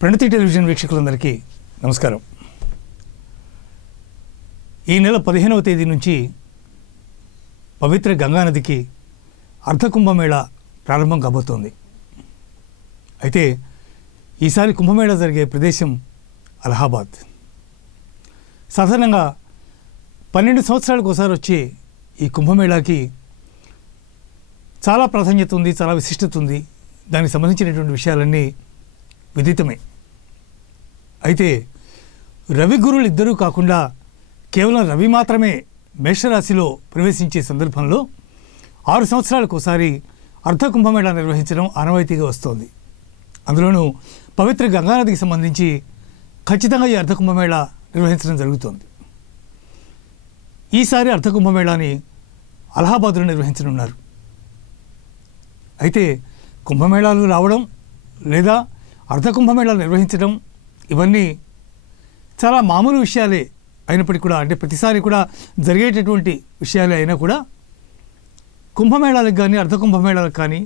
ప్రణతి television వీక్షకులందరికీ నమస్కారం. ఈ నెల 15వ తేదీ నుంచి పవిత్ర గంగానదికి అర్ధకుంభమేళా ప్రారంభం కాబోతోంది. అయితే ఈసారి కుంభమేళా జరిగే ప్రదేశం అలహాబాద్. సాధారణంగా 12 సంవత్సరాలకు ఒకసారి వచ్చే ఈ కుంభమేళాకి చాలా ప్రాధాన్యత ఉంది, చాలా విశిష్టత ఉంది. దానికి సంబంధించినటువంటి విషయాలన్నీ విదితమే. అయితే రవి గురులు ఇద్దరూ కాకుండా కేవలం రవి మాత్రమే మేషరాశిలో ప్రవేశించే సందర్భంలో 6 సంవత్సరాలకు ఒకసారి అర్ధకుంభమేళా నిర్వహించడం ఆనవాయితీగా వస్తోంది. అందులోనూ పవిత్ర గంగానదికి సంబంధించి ఖచ్చితంగా ఈ అర్ధకుంభమేళా నిర్వహించడం జరుగుతోంది. ఈసారి అర్ధకుంభమేళాని అలహాబాద్లో నిర్వహించనున్నారు. అయితే కుంభమేళాలు రావడం లేదా అర్ధకుంభమేళాలు నిర్వహించడం ఇవన్నీ చాలా మామూలు విషయాలే అయినప్పటికీ కూడా, అంటే ప్రతిసారి కూడా జరిగేటటువంటి విషయాలే అయినా కూడా కుంభమేళాలకు కానీ అర్ధకుంభమేళాలకు కానీ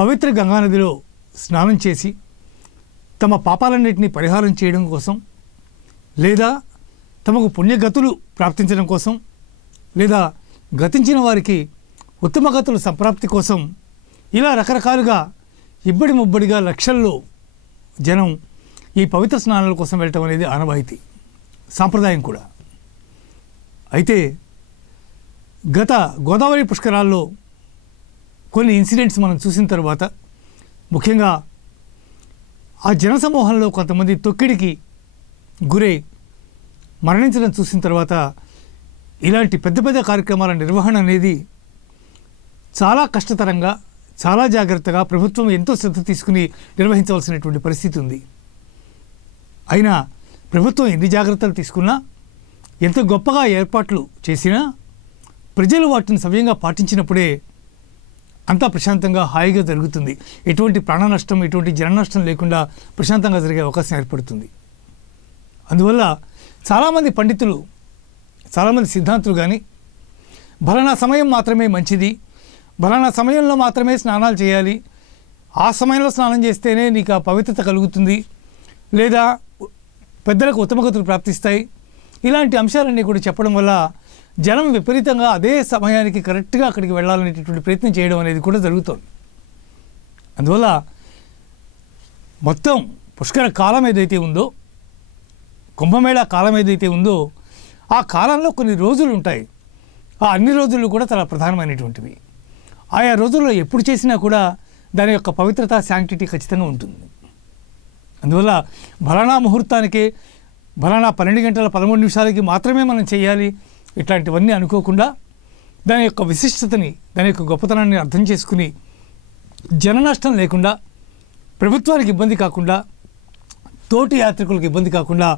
పవిత్ర గంగానదిలో స్నానం చేసి తమ పాపాలన్నింటినీ పరిహారం చేయడం కోసం, లేదా తమకు పుణ్యగతులు ప్రాప్తించడం కోసం, లేదా గతించిన వారికి ఉత్తమ గతుల సంప్రాప్తి కోసం ఇలా రకరకాలుగా ఇబ్బడి ముబ్బడిగా లక్షల్లో జనం ఈ పవిత్ర స్నానాల కోసం వెళ్ళటం అనేది ఆనవాయితీ, సాంప్రదాయం కూడా. అయితే గత గోదావరి పుష్కరాల్లో కొన్ని ఇన్సిడెంట్స్ మనం చూసిన తర్వాత, ముఖ్యంగా ఆ జనసమూహంలో కొంతమంది తొక్కిడికి గురై మరణించడం చూసిన తర్వాత ఇలాంటి పెద్ద పెద్ద కార్యక్రమాల నిర్వహణ అనేది చాలా కష్టతరంగా, చాలా జాగ్రత్తగా ప్రభుత్వం ఎంతో శ్రద్ధ తీసుకుని నిర్వహించవలసినటువంటి పరిస్థితి ఉంది. అయినా ప్రభుత్వం ఎన్ని జాగ్రత్తలు తీసుకున్నా, ఎంత గొప్పగా ఏర్పాట్లు చేసినా ప్రజలు వాటిని సవ్యంగా పాటించినప్పుడే అంతా ప్రశాంతంగా హాయిగా జరుగుతుంది. ఎటువంటి ప్రాణ నష్టం, ఎటువంటి జన నష్టం లేకుండా ప్రశాంతంగా జరిగే అవకాశం ఏర్పడుతుంది. అందువల్ల చాలామంది పండితులు, చాలామంది సిద్ధాంతులు కానీ ఫలానా సమయం మాత్రమే మంచిది, ఫలానా సమయంలో మాత్రమే స్నానాలు చేయాలి, ఆ సమయంలో స్నానం చేస్తేనే నీకు ఆ పవిత్రత కలుగుతుంది, లేదా పెద్దలకు ఉత్తమగతులు ప్రాప్తిస్తాయి, ఇలాంటి అంశాలన్నీ కూడా చెప్పడం వల్ల జనం విపరీతంగా అదే సమయానికి కరెక్ట్గా అక్కడికి వెళ్ళాలనేటటువంటి ప్రయత్నం చేయడం అనేది కూడా జరుగుతుంది. అందువల్ల మొత్తం పుష్కర కాలం ఏదైతే ఉందో, కుంభమేళా కాలం ఏదైతే ఉందో, ఆ కాలంలో కొన్ని రోజులు ఉంటాయి. ఆ అన్ని రోజులు కూడా చాలా ప్రధానమైనటువంటివి. ఆయా రోజుల్లో ఎప్పుడు చేసినా కూడా దాని యొక్క పవిత్రత, శాంక్టిటీ ఖచ్చితంగా ఉంటుంది. అందువల్ల ఫలానా ముహూర్తానికి, ఫలానా 12 గంటల 13 నిమిషాలకి మాత్రమే మనం చేయాలి, ఇట్లాంటివన్నీ అనుకోకుండా దాని యొక్క విశిష్టతని, దాని యొక్క గొప్పతనాన్ని అర్థం చేసుకుని జన నష్టం లేకుండా, ప్రభుత్వానికి ఇబ్బంది కాకుండా, తోటి యాత్రికులకు ఇబ్బంది కాకుండా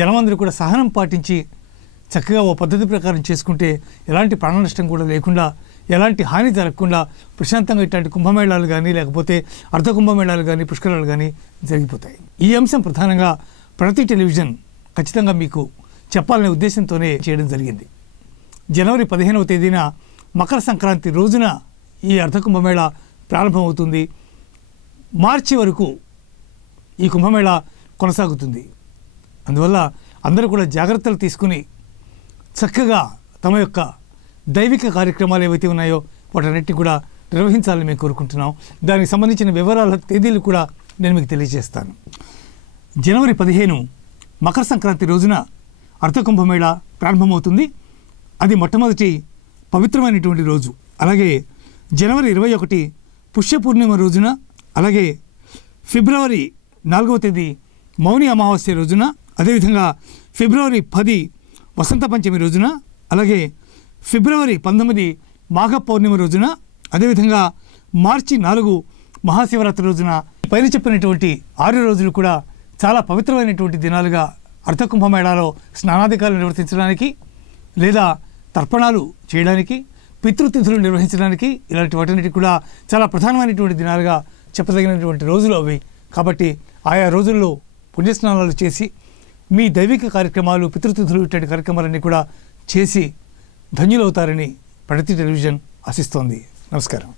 జనమందరూ కూడా సహనం పాటించి చక్కగా ఓ పద్ధతి ప్రకారం చేసుకుంటే ఎలాంటి ప్రాణ నష్టం కూడా లేకుండా, ఎలాంటి హాని జరగకుండా ప్రశాంతంగా ఇట్లాంటి కుంభమేళాలు కానీ, లేకపోతే అర్ధకుంభమేళాలు కానీ, పుష్కరాలు కానీ జరిగిపోతాయి. ఈ అంశం ప్రధానంగా ప్రతి టెలివిజన్ ఖచ్చితంగా మీకు చెప్పాలనే ఉద్దేశంతోనే చేయడం జరిగింది. జనవరి 15వ తేదీన మకర సంక్రాంతి రోజున ఈ అర్ధకుంభమేళా ప్రారంభమవుతుంది. మార్చి వరకు ఈ కుంభమేళా కొనసాగుతుంది. అందువల్ల అందరూ కూడా జాగ్రత్తలు తీసుకుని చక్కగా తమ యొక్క దైవిక కార్యక్రమాలు ఏవైతే ఉన్నాయో వాటన్నిటిని కూడా నిర్వహించాలని మేము కోరుకుంటున్నాం. దానికి సంబంధించిన వివరాల తేదీలు కూడా నేను మీకు తెలియజేస్తాను. జనవరి 15 మకర సంక్రాంతి రోజున అర్ధకుంభమేళా ప్రారంభమవుతుంది. అది మొట్టమొదటి పవిత్రమైనటువంటి రోజు. అలాగే జనవరి 21 పుష్యపూర్ణిమ రోజున, అలాగే ఫిబ్రవరి 4వ తేదీ మౌని అమావాస్య రోజున, అదేవిధంగా ఫిబ్రవరి 10 వసంత పంచమి రోజున, అలాగే ఫిబ్రవరి 19 మాఘ పౌర్ణిమ రోజున, అదేవిధంగా మార్చి 4 మహాశివరాత్రి రోజున, పైన చెప్పినటువంటి 6 రోజులు కూడా చాలా పవిత్రమైనటువంటి దినాలుగా అర్ధకుంభమేళాలో స్నానాధికారులు నిర్వర్తించడానికి, లేదా తర్పణాలు చేయడానికి, పితృతిథులు నిర్వహించడానికి, ఇలాంటి వాటన్నిటి కూడా చాలా ప్రధానమైనటువంటి దినాలుగా చెప్పదగినటువంటి రోజులు అవి. కాబట్టి ఆయా రోజుల్లో పుణ్యస్నానాలు చేసి మీ దైవిక కార్యక్రమాలు, పితృతిథులు ఇట్లాంటి కార్యక్రమాలన్నీ కూడా చేసి ధన్యులవుతారని ప్రగతి టెలివిజన్ ఆశిస్తోంది. నమస్కారం.